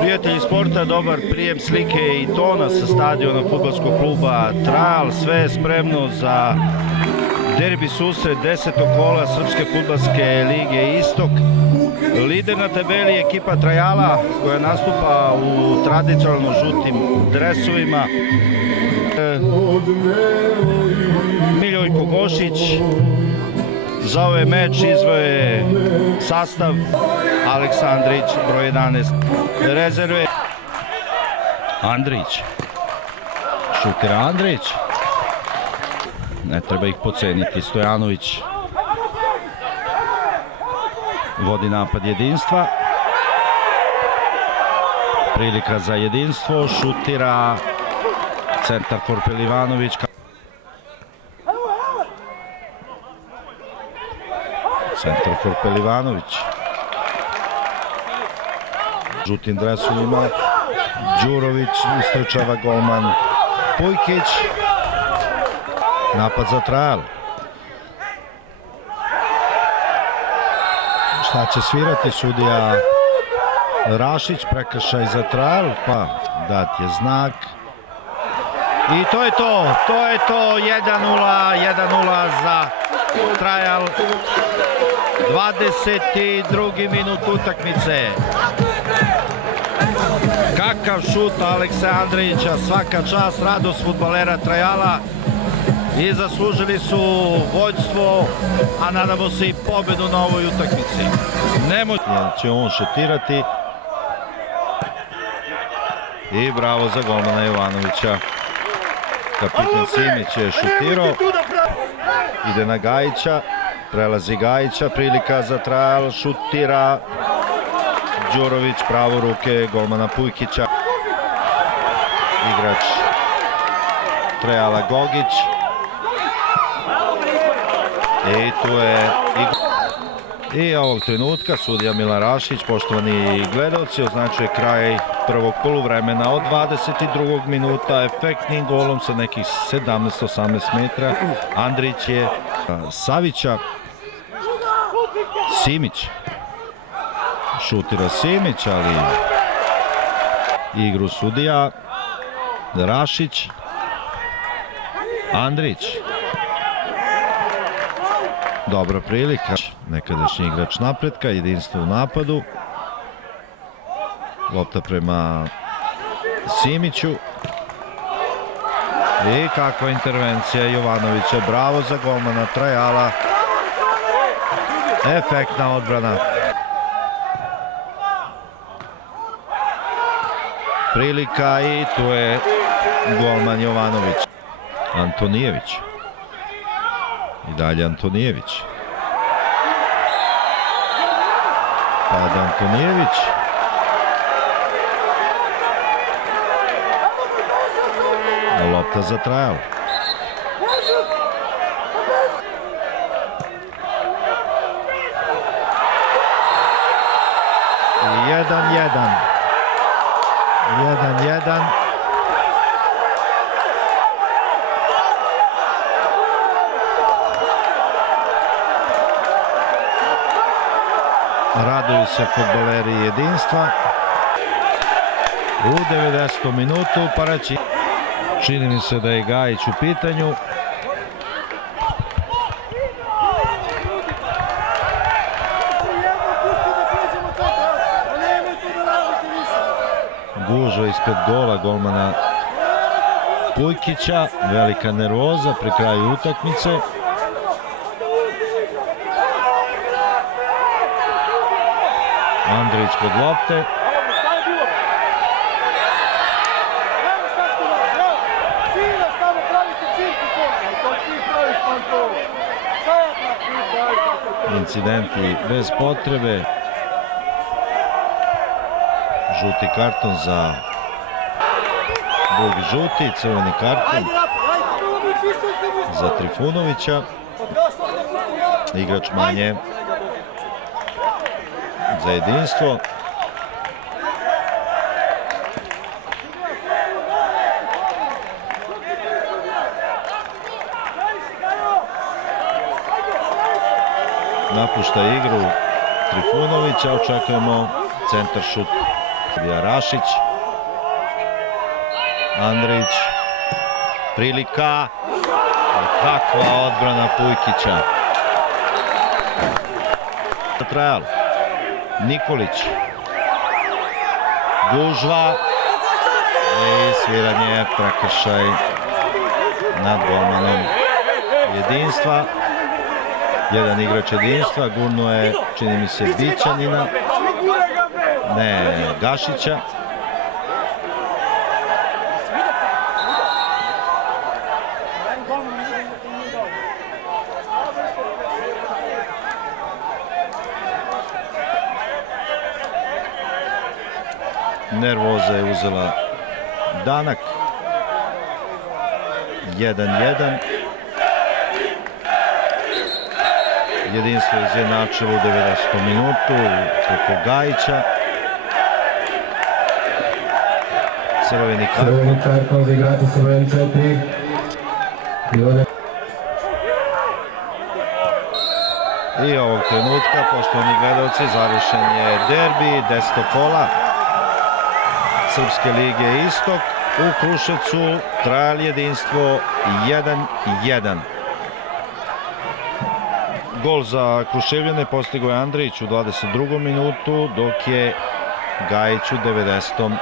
Prijatelji sporta, dobar prijem slike i tona sa stadiona fudbalskog kluba Trajal. Sve je spremno za derbi susret 10. kola Srpske fudbalske lige Istok. Lider na tabeli je ekipa Trajala koja nastupa u tradicionalno žutim dresovima. Miljojko Gošić za ovaj meč izveo je sastav. Aleksandrić, broj 11, rezerve. Andrić. Šutira Andrić. Ne treba ih poceniti. Stojanović vodi napad Jedinstva. Prilika za Jedinstvo. Šutira centar for Pelivanović. Centar for Pelivanović. Žutim dresovima. Đurović istrčava golman Pujkić. Napad za Trajal. Šta će svirati sudija Rašić? Prekršaj za Trajal. Pa dat je znak. I to je to. To je to. 1-0 za Trajal. 22. minut utakmice. Kakav šut Aleksandrića, svaka čast, radost fudbalera Trajala i zaslužili su vođstvo, a nadamo se i pobedu na ovoj utakmici. Nemoćno će on šutirati i bravo za golmana Jovanovića. Kapitan Simić je šutirao, ide na Gajića, prelazi Gajića, prilika za Trajal, šutira Đurović, pravo ruke golmana Pujkića. Igrač Trajala Gogić. I tu je i ovog trenutka sudija Milan Rašić, poštovani gledalci, označuje kraj prvog poluvremena od 22. minuta efektnim golom sa nekih 17-18 metra. Andrić je Savića. Simić. Šutira Simić, ali igru sudija Rašić. Andrić. Dobra prilika. Nekadašnji igrač napretka, Jedinstvo u napadu. Lopta prema Simiću. I kakva intervencija Jovanovića. Bravo za golmana Trajala. Efektna odbrana. Prilika i tu je golman Jovanović. Antonijević. I dalje Antonijević. Pada Antonijević. Lopta za Trajal. Jedan. 1-1. Raduju se fudbaleri Jedinstva. U 90. minutu Paraći. Čini mi se da je Gajić u pitanju. Gužva ispred gola golmana Pujkića. Velika nervoza pri kraju utakmice. Andrić kod lopte. Incidenti bez potrebe. Žuti karton za drugi žuti, crveni karton za Trifunovića. Igrač manje za Jedinstvo. napušta igru Trifunovića, očekujemo centar šut. Rašić, Andrić, prilika, kakva odbrana Pujkića. Trajal, Nikolić, gužva i sviranje, prekršaj nad golmanom Jedinstva. Jedan igrač Jedinstva gurnuo je, čini mi se, Bićanina, ne, Gašića. Nervoza je uzela danak. 1-1. Jedinstvo izjednačilo u 90. minutu preko Gajića. Crveni karton za igrača sa brojem 4. I ovog trenutka, poštovani gledalci, završen je derbi 10. kola Srpske lige Istok u Kruševcu. Trajal Jedinstvo 1-1. Gol za Kruševljane postigao je Andrić u 22. minutu, dok je Gajić u 90.